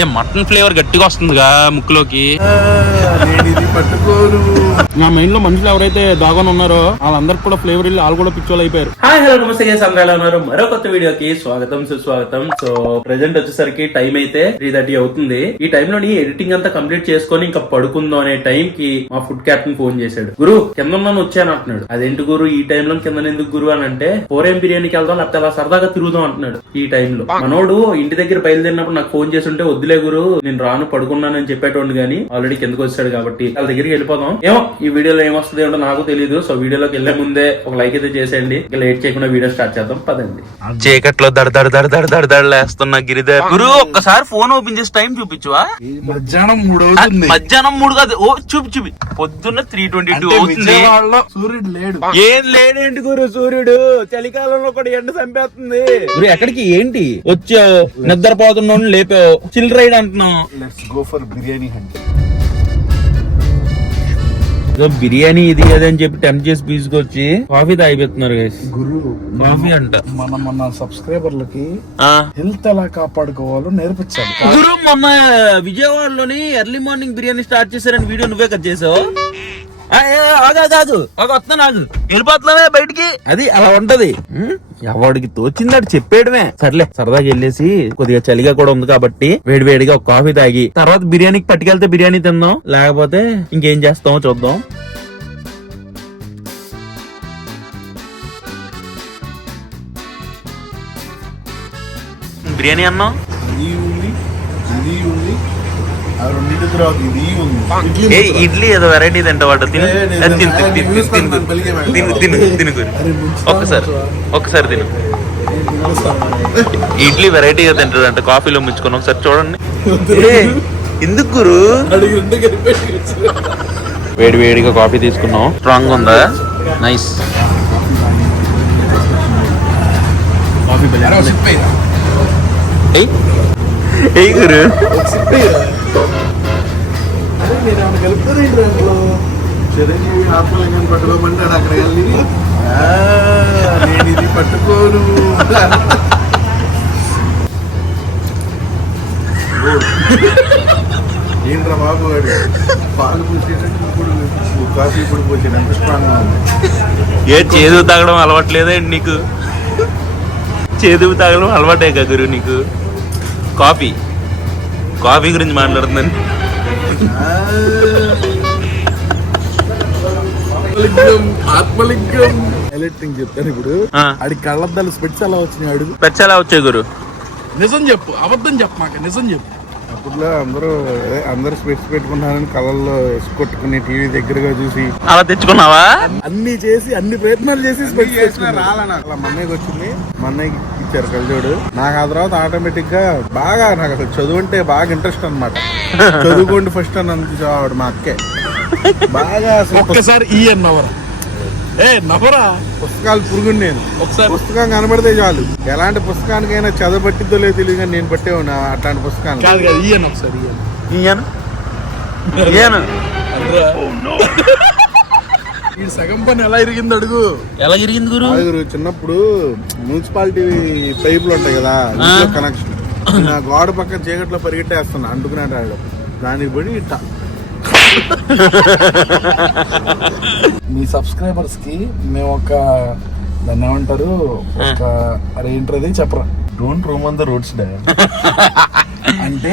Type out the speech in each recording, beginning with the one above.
ఏ mutton flavour గట్టిగా వస్తుందిగా ముక్కులోకి. పట్టుకోను. నా మైండ్లో మనుషులు ఎవరైతే దాగొని ఉన్నారో వాళ్ళందరికి కూడా ఫ్లేవర్ వెళ్ళి వాళ్ళు కూడా పిచ్చోళ్ళు అయిపోయారు. హాయ్ హలో నమస్తే గైస్ అందరూ ఎలా ఉన్నారు. మరో కొత్త వీడియోకి స్వాగతం సుస్వాగతం. సో ప్రెసెంట్ వచ్చేసరికి టైం అయితే త్రీ థర్టీ అవుతుంది. ఈ టైం లోని ఎడిటింగ్ అంతా కంప్లీట్ చేసుకొని ఇంకా పడుకుందాం అనే టైం కి మా ఫుడ్ క్యాప్టెన్ ఫోన్ చేశాడు. గురు కింద వచ్చాను అంటున్నాడు. అదేంటి గురు ఈ టైం లో కింద ఎందుకు గురు అని అంటే ఫోర్ ఎం బిర్యానీకి వెళ్దాం లేకపోతే అలా సరదాగా తిరుగుదాం అంటున్నాడు ఈ టైం లో. మనోడు ఇంటి దగ్గర బయలుదేరినప్పుడు నాకు ఫోన్ చేసి ఉంటే వద్దులే గురు నేను రాను పడుకున్నానని చెప్పేటోండి కానీ ఆల్రెడీ కిందకు వచ్చాడు కాబట్టి వాళ్ళ దగ్గరికి వెళ్ళిపోదాం. ఏమో ఈ వీడియోలో ఏమొస్తుంది ఏంటో నాకు తెలియదు సో వీడియోలోకి వెళ్ళే ముందే ఒక లైక్ అయితే చేసేయండి. ఇంకా లేట్ చేయకుండా వీడియో స్టార్ట్ చేద్దాం. పదండి. చీకట్లో దడ దడ దడ దడ దడ దడ లేస్తున్న గిరిధర్ గురు ఒక్కసారి ఫోన్ ఓపెన్ చేసి టైం చూపించువా? మధ్యాహ్నం మూడు అవుతుంది. మధ్యాహ్నం మూడు కాదు. ఓ చూపి చూపి. పొద్దున్న త్రీ ట్వంటీ టూ అంటే అవుతుంది. సూర్యుడు లేడు. ఏం లేడేంటి గురు సూర్యుడు? చలికాలంలో కూడా ఎండ చంపేస్తుంది. గురు ఎక్కడికి? ఏంటి? వచ్చావు. నిద్రపోతున్నావు లేపావు. చిల్ రైడ్ అంటున్నావు. Let's go for biryani hunt ఏదో బిర్యానీ ఇది అది అని చెప్పి టెంప్ట్ చేసి తీసుకొచ్చి కాఫీ తాగిపోతున్నారు. గురు కాఫీ అంట మన మన సబ్స్క్రైబర్లకి. హెల్త్ ఎలా కాపాడుకోవాలో నేర్పించాలి గురు మొన్న విజయవాడలోని ఎర్లీ మార్నింగ్ బిర్యానీ స్టార్ట్ చేశారని వీడియో నువ్వే కట్ చేసావు ఆగాదు ఒక వస్తా నాకు వెళ్ళిపోతున్నావే బయటికి. అది అలా ఉంటది? ఎవడికి తోచింది చెప్పేయడమే. సర్లే సరదాగా వెళ్ళేసి కొద్దిగా చలిగా కూడా ఉంది కాబట్టి వేడి వేడిగా ఒక కాఫీ తాగి తర్వాత బిర్యానీకి పట్టుకెళ్తే బిర్యానీ తిందాం. లేకపోతే ఇంకేం చేస్తామో చూద్దాం. బిర్యానీ అన్నాం ఇంగ్లీష్ తిను, నాకు పెళ్ళికే తిను, పెడతావా? తిను, తిను, తిను, గురు. అరే, ముంచుతాను ఒక్కసారి. ఒక్కసారి తిను. ఇడ్లీ వెరైటీగా తింటాడంట కాఫీలో ముంచుకొని ఒకసారి చూడండి. ఏ, ఎందుకు గురు? వేడి వేడిగా కాఫీ తీసుకున్నాం. స్ట్రాంగ్ ఉందా? నైస్ కాఫీ అరే, ఏమైనా చిరంజీవి ఆత్మలింగం పట్టుకోమంటాడు అక్కడ వెళ్ళి ఆ, నేను ఇది పట్టుకోను ఏంట్రా బాబు వాడు పాలు పూసేటట్టు ఇప్పుడు కాఫీ ఇప్పుడు పోసాడు ఎంత స్ట్రాంగ్ ఉంది ఏ చేదు తాగడం అలవాట్లేదా నీకు? చేదు తాగడం అలవాటే కదా గురు నీకు? కాఫీ. కాఫీ గురించి ఆత్మలింగం ఎలక్ట్రింగ్ చెప్తాను ఇప్పుడు. ఆడి కళ్ళద్దాలు స్పెట్స్ ఎలా వచ్చినాయి అడుగు పెచ్చలా వచ్చాయి గురు? నిజం చెప్పు అబద్ధం చెప్పు మాకు నిజం చెప్పు. అప్పుడులో అందరూ అదే అందరూ స్పెట్స్ పెట్టుకున్నారని కళ్ళల్లో కొట్టుకుని టీవీ దగ్గరగా చూసి. అలా తెచ్చుకున్నావా? అన్ని చేసి అన్ని ప్రయత్నాలు చేసి స్పెట్స్. అలా మా అన్నయ్యకి వచ్చింది. మా అన్నయ్యకి ఇచ్చారు కళ్ళజోడు నాకు ఆ తర్వాత ఆటోమేటిక్గా బాగా నాకు అసలు చదువు అంటే బాగా ఇంట్రెస్ట్ అనమాట చదువుకోండి ఫస్ట్ అని అందించేవాడు మా అక్కే. బాగా ఒక్కసారి ఈ ఏ నవరా పుస్తకాలు పురుగుని నేను. ఒకసారి. పుస్తకం కనబడితే చాలు. ఎలాంటి పుస్తకానికైనా చదవబట్టిద్దో లేదు తెలియదు కానీ నేను పట్టేవాడు అట్లాంటి పుస్తకాలు. కాదు కాదు ఈయన ఒకసారి ఈయన ఇయ్యాను ఇయ్యాను ఈ సగం పని ఎలా ఇరిగింది అడుగు? ఎలా జరిగింది గురు? చిన్నప్పుడు మున్సిపాలిటీ పైపులు ఉంటాయి కదా కనెక్షన్ నా గోడ పక్కన చీకట్లో పరిగెట్టేస్తున్నా అంటుకున్నాడు వాళ్ళు దానికి పడి ఇట్ట. మీ సబ్స్క్రైబర్స్కి మేము ఒక దాన్ని ఏమంటారు ఒక అరే ఏంటది చెప్పరా? Don't roam on the roads డా అంటే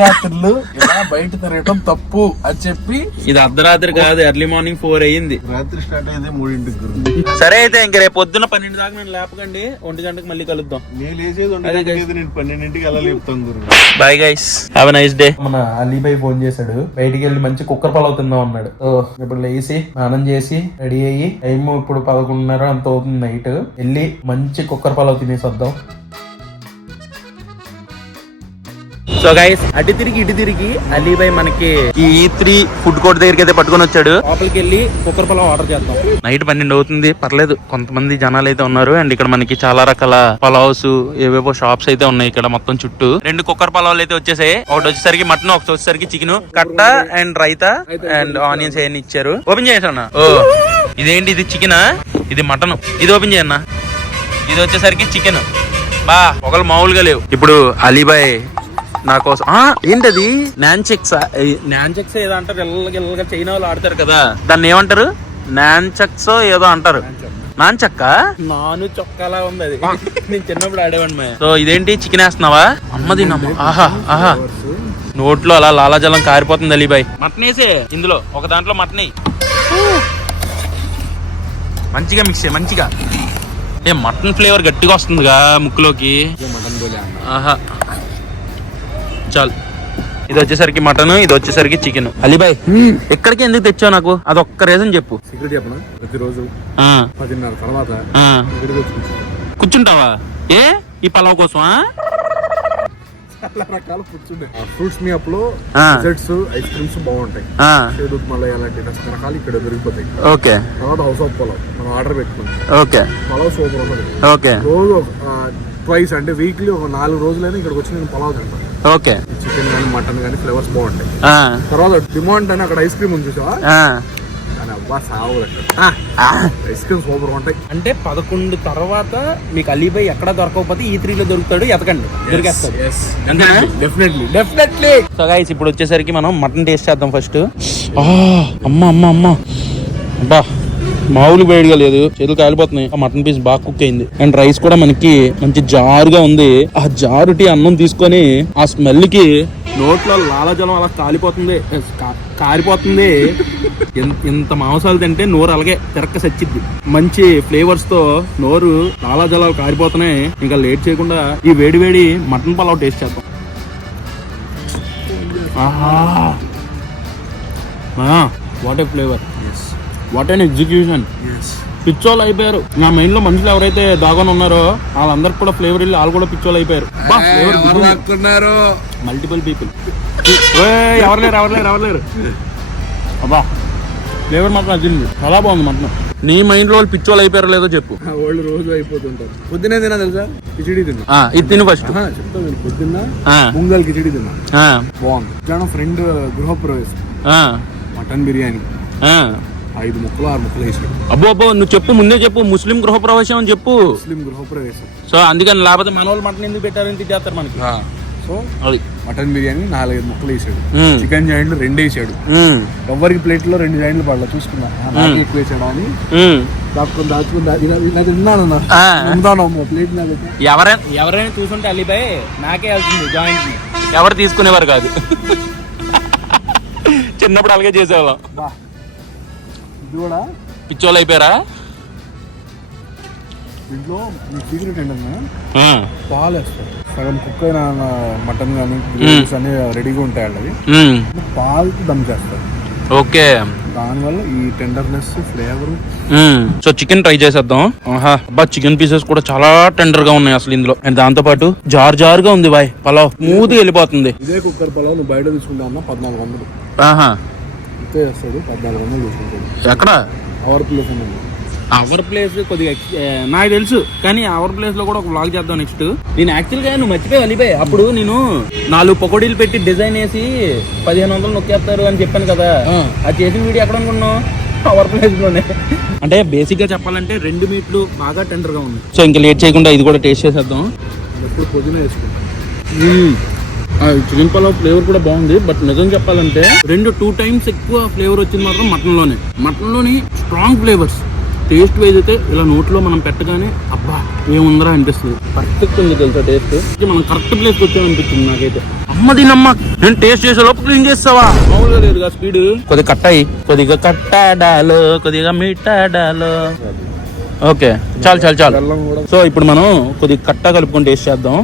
రాత్రులు ఇలా బయట తిరగటం తప్పు అని చెప్పి ఇది అర్ధరాత్రి కాదు ఎర్లీ మార్నింగ్ ఫోర్ అయ్యింది. రాత్రి స్టార్ట్ అయ్యేది మూడింటికి గురు. సరే అయితే ఇంక రేపు పొద్దున్న పన్నెండు దాకా నేను లేపకండి ఒంటి గంటకు మళ్ళీ కలుద్దాం. నేను లేచేది. ఉండేది నేను పన్నెండింటికి అలా లేపుతాం గురు. Bye guys have nice day మన అలీబాయ్ ఫోన్ చేశాడు. బయటికి వెళ్ళి మంచి కుక్కర్ పలావ్ తిందాం అన్నాడు. సో ఇప్పుడు లేచి స్నానం చేసి రెడీ అయ్యి టైం ఇప్పుడు పదకొండున్నర అంత అవుతుంది నైట్. వెళ్ళి మంచి కుక్కర్ పలావ్ తినేసి వద్దాం సో గైస్ అటు తిరిగి ఇటు తిరిగి అలీబాయ్ మనకి ఈ త్రీ ఫుడ్ కోర్ట్ దగ్గరికి అయితే పట్టుకొని వచ్చాడు. లోపలికి వెళ్ళి కుక్కర్ పలావ్ ఆర్డర్ చేద్దాం. నైట్ పన్నెండు అవుతుంది. పర్లేదు కొంతమంది జనాలు అయితే ఉన్నారు. అండ్ ఇక్కడ మనకి చాలా రకాల పలావ్స్ ఏవేవో షాప్స్ అయితే ఉన్నాయి ఇక్కడ మొత్తం చుట్టూ. రెండు కుక్కర్ పలావ్లు అయితే వచ్చేసాయి. ఒకటి వచ్చేసరికి మటన్ ఒకటి వచ్చేసరికి చికెన్ కట్ట అండ్ రైతా అండ్ ఆనియన్స్ అవన్నీ ఇచ్చారు. ఓపెన్ చేసాను ఓ ఇదేంటి? ఇది చికెనా ఇది మటన్. ఇది ఓపెన్ చేయన్నా ఇది వచ్చేసరికి చికెన్ బా ఒకళ్ళు మామూలుగా లేవు. ఇప్పుడు అలీబాయ్ నా కోసం. ఆ, ఏంటది? నాన్ చెక్స్ నాన్ చెక్స్ ఏదో అంటారు. ఎల్లగా చైనా వాళ్ళు ఆడతారు కదా. దాన్ని ఏమంటారు? నాన్ చెక్స్ ఏదో అంటారు. నాన్ చెక్క నాను చొక్కాలా ఉంది అది. నేను చిన్నప్పుడు ఆడేవాడి సో ఇదేంటి? చికెన్ వేస్తున్నావా? అమ్మది నమ్మ. ఆహా ఆహా. నోట్లో అలా లాలాజలం కారిపోతుంది అలీబాయ్ మటన్ వేసే. ఇందులో ఒక దాంట్లో మటన్. మంచిగా మిక్స్ చేయి మంచిగా. ఏ మటన్ ఫ్లేవర్ గట్టిగా వస్తుందిగా ముక్కులోకి. ఆహా. చాలు. ఇది వచ్చేసరికి మటన్ ఇది వచ్చేసరికి చికెన్ అలీబాయ్ ఎక్కడికి ఎందుకు తెచ్చావు నాకు? అది ఒక్క రీజన్ చెప్పు. సీక్రెట్ చెప్పనా? ప్రతిరోజు పదిన్నర తర్వాత కూర్చుంటావా? ఏ? ఈ పలావ్ కోసమా? చాలా రకాల ఫుడ్స్ ఉన్నాయి ఫ్రూట్స్ మీ అప్లో ఆ. డెజర్ట్స్ ఐస్ క్రీమ్స్ బాగుంటాయి. ఆ, చేదు మలై అలాంటి రకరకాలు ఇక్కడ దొరికిపోతాయి. ఓకే. తర్వాత హౌస్ ఆఫ్ మనం ఆర్డర్ పెట్టుకుంటాం ఓకే. Super okay. రోజు ట్వైస్ అంటే వీక్లీ ఒక నాలుగు రోజులైనా ఇక్కడికి వచ్చి నేను పలావ్ తింటాను. ఓకే. చికెన్ కానీ మటన్ కానీ ఫ్లేవర్స్ బాగుంటాయి. ఆ, తర్వాత డిమాండ్ అని అక్కడ ఐస్ క్రీమ్ ఉంది చూసావా. ఐస్ క్రీమ్ సూపర్ ఉంటాయి. అంటే పదకొండు తర్వాత మీకు అలీబాయ్ ఎక్కడ దొరకకపోతే ఈ త్రీలో దొరుకుతాడు ఎతకండి. దొరికేస్తాడు. డెఫినెట్లీ డెఫినెట్లీ సో గైస్ ఇప్పుడు వచ్చేసరికి మనం మటన్ టేస్ట్ చేద్దాం ఫస్ట్ అమ్మ అమ్మ అమ్మ. అబ్బా. మామూలు వేడిగా లేదు. చేతులు కాలిపోతున్నాయి. ఆ మటన్ పీస్ బాగా కుక్ అయింది. అండ్ రైస్ కూడా మనకి మంచి జారుగా ఉంది. ఆ జారుటి అన్నం తీసుకొని ఆ స్మెల్కి నోట్లో లాలాజలం అలా కాలిపోతుంది. కారిపోతుంది. ఇంత మాంసాలు తింటే నోరు అలాగే తిరక్క సచ్చిద్ది. మంచి ఫ్లేవర్స్తో నోరు లాలాజలాలు కారిపోతున్నాయి. ఇంకా లేట్ చేయకుండా ఈ వేడి వేడి మటన్ పలావ్ టేస్ట్ చేద్దాం. What a flavour what and execution పిచ్చోళ్ళు అయిపోయారు. నా మైండ్లో మనుషులు ఎవరైతే దాగొని ఉన్నారో వాళ్ళందరికి కూడా ఫ్లేవర్ వెళ్ళి వాళ్ళు కూడా పిచ్చోళ్ళు అయిపోయారు. మల్టిపుల్ పీపుల్ ఎవరు లేరు ఎవరు లేరు ఎవరు లేరు. అబ్బా ఫ్లేవర్ మాత్రం అదింది చాలా బాగుంది మటన్. నీ మైండ్లో వాళ్ళు పిచ్చోళ్ళు అయిపోయారో లేదో చెప్పు. వాళ్ళు రోజు అయిపోతుంటారు. పొద్దునే తిన్నా తెలుసా? కిచిడి తిన్నా. ఇది తిను ఫస్ట్ ఆహా, చెప్తా నేను పొద్దున్న ముంగల్ కిచిడి తిన్నా. బాగుంది. ఫ్రెండ్ గృహప్రవేశం. మటన్ బిర్యానీ. ఐదు ముక్కలు ఆరు ముక్కలు వేసాడు అబ్బో అబ్బో నువ్వు చెప్పు ముందే చెప్పు ముస్లిం గృహప్రవేశం అని చెప్పు. ముస్లిం గృహప్రవేశం. సో అందుకని లేకపోతే మన వాళ్ళు మటన్ ఎందుకు పెట్టారని తిట్టేస్తారు మనకి. సో అది. మటన్ బిర్యానీ నాలుగైదు ముక్కలు వేసాడు. చికెన్ జాయింట్లు రెండు వేసాడు. ఎవరికి ప్లేట్లో రెండు జాయింట్లు పడలా చూసుకున్నా ఎక్కువ వేసాడు అని. దాక్కుని దాచుకుని తిన్నాను ప్లేట్ ఎవరైనా ఎవరైనా చూసుంటే అలీబాయ్ నాకే వెళ్తుంది జాయింట్. ఎవరు తీసుకునేవారు కాదు. చిన్నప్పుడు అలాగే చేసేవాళ్ళం. కూడా పిచ్చోళ్ళు అయిపోయారా? దీంట్లో మీ సీక్రెట్ ఏంటన్నా. పాలు వేస్తారు. సగం కుక్ అయిన మటన్ కానీ గ్రేవీస్ అన్ని రెడీగా ఉంటాయి అవి మ్మ్. పాలు దమ్ చేస్తారు. ఓకే. దానివల్ల ఈ tenderness flavour. So chicken try చేసేద్దాం. ఆహా. అబ్బా చికెన్ పీసెస్ కూడా చాలా టెండర్గా ఉన్నాయి అసలు ఇందులో. అండ్ దాంతో పాటు జార్ జార్గా ఉంది బాయ్. పలావ్. స్మూత్ వెళ్ళిపోతుంది. ఇదే కుక్కర్ పొలం నువ్వు బయట తీసుకుంటా పద్నాలుగు వందలు. ఆహా. పద్నాలుగు వందలు తీసుకుంటాడు. ఎక్కడ? అవర్ ప్లేస్ అనేది అవర్ ప్లేస్ కొద్దిగా నాకు తెలుసు. కానీ అవర్ ప్లేస్లో కూడా ఒక బ్లాగ్ చేద్దాం నెక్స్ట్ నేను యాక్చువల్గా నువ్వు మర్చిపోయి వెళ్ళిపోయి అప్పుడు నేను నాలుగు పకోడీలు పెట్టి డిజైన్ వేసి పదిహేను వందలు నొక్కేస్తారు అని చెప్పాను కదా. అది చేసిన వీడియో ఎక్కడ అనుకున్నావు? అవర్ ప్లేస్లోనే. అంటే బేసిక్గా చెప్పాలంటే రెండు మీట్లు బాగా టెండర్గా ఉంది. సో ఇంకా లేట్ చేయకుండా ఇది కూడా టేస్ట్ చేసేద్దాం. పొద్దున వేసుకుంటాం. చికెన్ పలావ్ ఫ్లేవర్ కూడా బాగుంది బట్ నిజం చెప్పాలంటే రెండు టూ టైమ్స్ ఎక్కువ ఫ్లేవర్ వచ్చింది మాత్రం మటన్లోనే మటన్లోని స్ట్రాంగ్ ఫ్లేవర్స్. టేస్ట్ వైజ్ అయితే ఇలా నోట్లో మనం పెట్టగానే అబ్బా ఏముందరా అనిపిస్తుంది. పర్ఫెక్ట్ ఉంది తెలుసా టేస్ట్? మనం కరెక్ట్ ప్లేస్కి వచ్చామనిపించింది నాకైతే. అమ్మది నమ్మ నేను టేస్ట్ చేసే లోపు క్లీన్ చేస్తావా? మామూలుగా లేదుగా స్పీడ్. కొద్దిగా కట్టాయి కొద్దిగా కట్టాడాలు కొద్దిగా మిట్టాడాలు ఓకే చాలు చాలు చాలు. సో ఇప్పుడు మనం కొద్దిగా కట్టా కలుపుకొని టేస్ట్ చేద్దాం.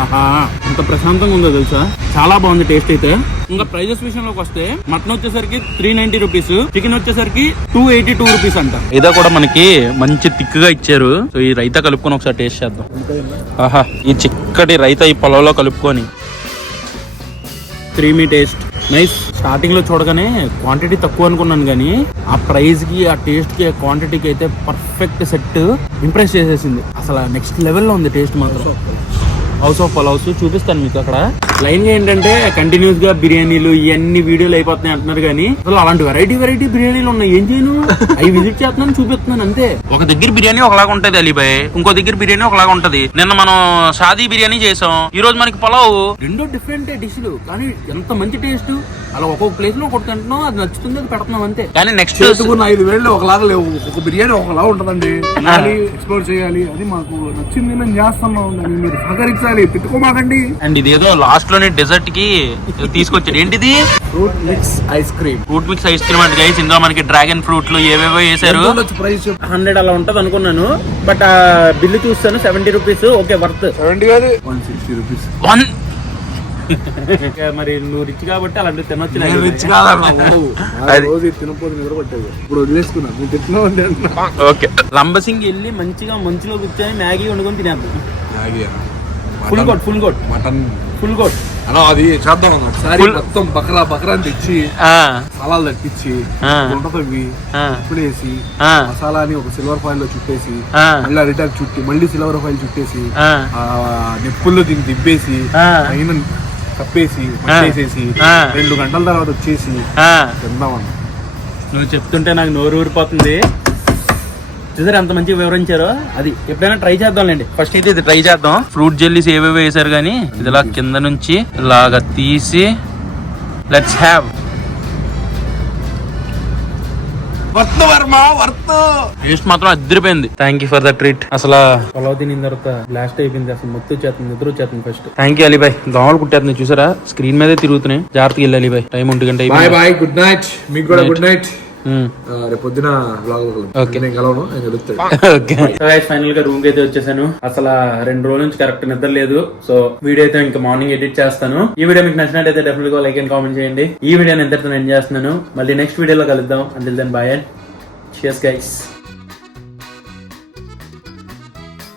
ఆహా ఎంత ప్రశాంతంగా ఉందో తెలుసా? చాలా బాగుంది టేస్ట్ అయితే. ఇంకా ప్రైజెస్ విషయంలోకి వస్తే మటన్ వచ్చేసరికి త్రీ నైన్టీ రూపీస్ చికెన్ వచ్చేసరికి టూ ఎయిటీ టూ రూపీస్ అంట. ఇదో కూడా మనకి మంచి తిక్కుగా ఇచ్చారు. సో ఈ రైతా కలుపుకొని ఒకసారి టేస్ట్ చేద్దాం. ఆహా ఈ చిక్కటి రైతా ఈ పొలంలో కలుపుకొని. క్రీమీ టేస్ట్ నైస్ స్టార్టింగ్లో చూడగానే క్వాంటిటీ తక్కువ అనుకున్నాను కానీ ఆ ప్రైస్కి ఆ టేస్ట్కి ఆ క్వాంటిటీకి అయితే పర్ఫెక్ట్ సెట్ ఇంప్రెస్ చేసేసింది. అసలు నెక్స్ట్ లెవెల్లో ఉంది టేస్ట్ మాత్రం. హౌస్ ఆఫ్ పలావ్స్ చూపిస్తాను మీకు అక్కడ. లైన్గా ఏంటంటే కంటిన్యూస్గా బిర్యానీలు ఇవన్నీ వీడియోలు అయిపోతున్నాయి అంటున్నారు కానీ అసలు అలాంటి వెరైటీ వెరైటీ బిర్యానీలు ఉన్నాయి. ఏం చేయను? అవి విజిట్ చేస్తున్నాను చూపిస్తున్నాను అంతే. ఒక దగ్గర బిర్యానీ ఒకలాగా ఉంటది అలీబాయ్. ఇంకో దగ్గర బిర్యానీ ఒకలాగా ఉంటది. నిన్న మనం షాదీ బిర్యానీ చేసాం. ఈ రోజు మనకి పలావ్. రెండో డిఫరెంట్ డిష్లు కానీ ఎంత మంచి టేస్ట్ అలా ఒక్కొక్క ప్లేస్లో ఒకటి తింటున్నాం అది నచ్చుతుంది అది పెడుతున్నాం అంతే. కానీ నెక్స్ట్ ఐదు వేళ్ళు ఒకలాగా లేవు. ఒక బిర్యానీ ఒకలా ఉంటదండి. ఎక్స్ప్లోర్ చేయాలి. అది మాకు నచ్చింది మేము చేస్తున్నాం మీరు సహకరించాలి. తిట్టుకోమాకండి. అండ్ ఇదేదో లాస్ట్లోనే డెజర్ట్కి తీసుకొచ్చాడు. ఏంటిది? Fruit mix ice cream fruit mix ice cream అంటే గైస్ ఇందులో మనకి డ్రాగన్ ఫ్రూట్లు ఏవేవో వేసారు ప్రైస్ హండ్రెడ్ అలా ఉంటది అనుకున్నాను. బట్ ఆ బిల్లు చూస్తాను. Seventy rupees okay worth seventy కాదు. వన్ సిక్స్టీ రూపీస్ వన్ మరి నువ్వు రిచ్ కాబట్టి అలాంటి తినొచ్చు రిచ్ రోజు ఇది తినపోతే నిద్ర పట్టేది. ఇప్పుడు వదిలేసుకున్నా నువ్వు తిట్టినా ఓకే లంబసింగ్ వెళ్ళి మంచిగా మంచులో కూర్చొని మ్యాగీ వండుకొని తినేద్దాం. Full coat full coat. Mutton. Full coat. అలా అది చేద్దాం ఒకసారి మొత్తం బకరా బకరా తెచ్చి మసాలాలు చుట్టేసి ఆ, మసాలాని ఒక సిల్వర్ ఫాయిల్లో చుట్టేసి. మళ్ళీ రిటర్న్ చుట్టి మళ్ళీ సిల్వర్ ఫాయిల్ చుట్టేసి ఆ, నిప్పుల్లో దీన్ని దిబ్బేసి. పైన కప్పేసి ఆ. రెండు గంటల తర్వాత వచ్చేసి. తిందామన్న నువ్వు చెప్తుంటే నాకు నోరు ఊరిపోతుంది. చూసారు ఎంత మంచిగా వివరించారో? అది ఎప్పుడైనా ట్రై చేద్దాంలేండి. ఫస్ట్ అయితే ఇది ట్రై చేద్దాం. ఫ్రూట్ జెల్లీస్ ఏవేవో వేసారు కానీ ఇది ఇలా కింద నుంచి ఇలాగ తీసి లెట్స్ హ్యావ్ వర్త్ వర్మ వర్త్. టేస్ట్ మాత్రం అద్దరిపోయింది. Thank you for the treat అసలు పొలవ తినిన తర్వాత బ్లాస్ట్ అయిపోయింది అసలు మొత్తం వచ్చేస్తుంది నిద్ర వచ్చేస్తుంది ఫస్ట్ థ్యాంక్ యూ అలీబాయ్ దోమలు కుట్టేస్తుంది చూసారా? స్క్రీన్ మీదే తిరుగుతున్నాయి. జాగ్రత్తగా వెళ్ళి అలీబాయ్ టైం ఒంటి గంట బాయ్ బాయ్ గుడ్ నైట్ మీకు కూడా గుడ్ నైట్. రేపు పొద్దున బ్లాగ్ Okay. నేను కలవను ఆయన కలుస్తాడు ఓకే ఫైనల్గా రూమ్కి అయితే వచ్చేసాను. అసలు రెండు రోజుల నుంచి కరెక్ట్ నిద్ర లేదు. సో వీడియో అయితే ఇంకా మార్నింగ్ ఎడిట్ చేస్తాను. ఈ వీడియో మీకు నచ్చినట్టయితే డెఫినెట్గా లైక్ అండ్ కామెంట్ చేయండి. ఈ వీడియోని ఎంతటితో ఎండ్ చేస్తున్నాను. మళ్ళీ నెక్స్ట్ వీడియోలో కలుద్దాం. Until then bye and cheers guys